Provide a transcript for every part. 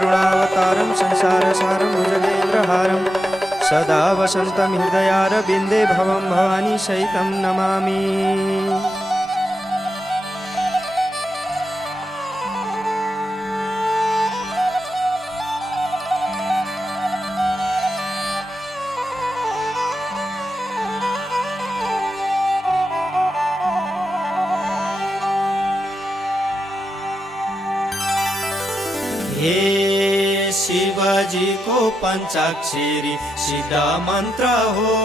करुणावतारं संसारसारं भुजगेन्द्रहारं सदा वसन्तं हृदयारविन्दे भवं भवानी सहितं नमामि। हे शिवजी को पंचाक्षरी सिद्ध मन्त्र हो,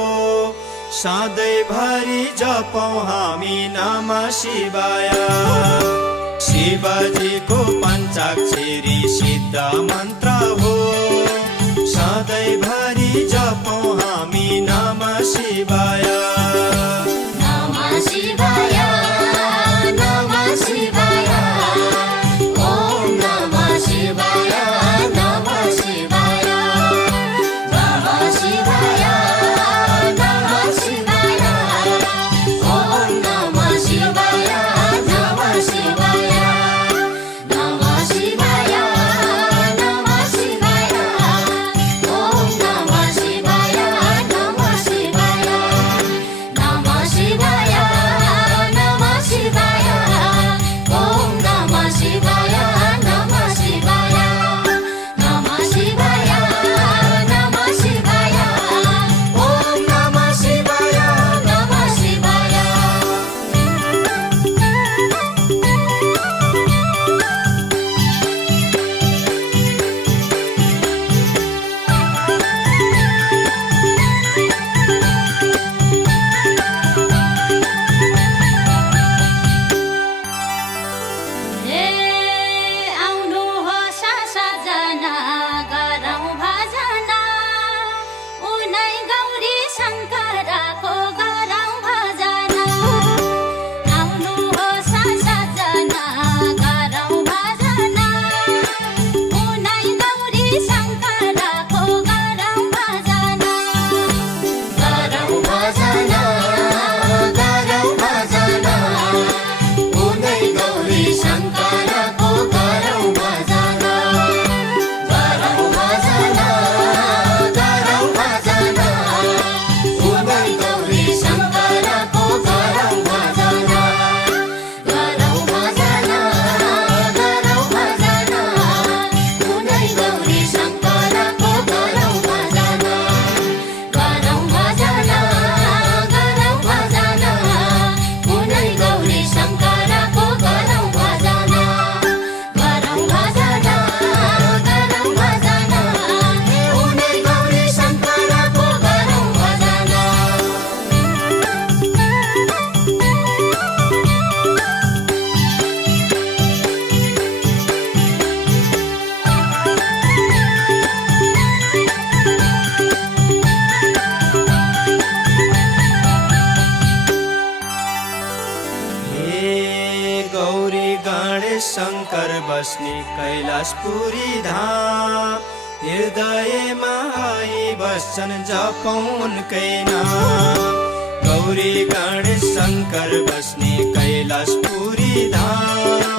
सधैँभरि जपौँ हामी नमः शिवाय। शिवजी को पंचाक्षरी सिद्ध मन्त्र हो, सधैँभरि जपौँ हामी नमः शिवाय। नमः शिवाय, नमः शिवाय, ओम नमः शिवाय, नमः शिवाय, नमः शिवाय, नमः शिवाय, ओम नमः शिवाय, नमः शिवाय, नमः शिवाय, नमः शिवाय, ओम नमः शिवाय, नमः शिवाय, नमः शिवाय, नमः शिवाय, ओम नमः शिवाय, नमः शिवाय, नमः शिवाय, नमः शिवाय, ओम नमः शिवाय, नमः शिवाय। आउनुहोस् सजना गरौँ भजना, उनै गौरी शङ्करको गरौँ भजना। आउनुहोस् सजना गरौँ भजना, उनै गौरी शङ्करको गरौँ भजना। गरौँ भजना, गरौँ भजना, उनै गौरी शङ्करको गरौँ भजना। गरौँ भजना, गरौँ भजना, उनै गौरी शङ्करको गरौँ भजना। गरौँ भजना, गरौँ भजना, उनै गौरी शङ्करको गरौँ भजना। गरौँ भजना, गरौँ भजना, उनै गौरी शङ्करको गरौँ भजना। गरौँ भजना, गरौँ भजना, उनै गौरी शङ्करको गरौँ भजना। हे गौरी गणेश शङ्कर बस्ने कैलाशपुरी धाम, हृदयमा आई बस्छन् जपौँ उनकै नाम। गौरी गणेश शङ्कर बस्ने कैलाशपुरी धाम,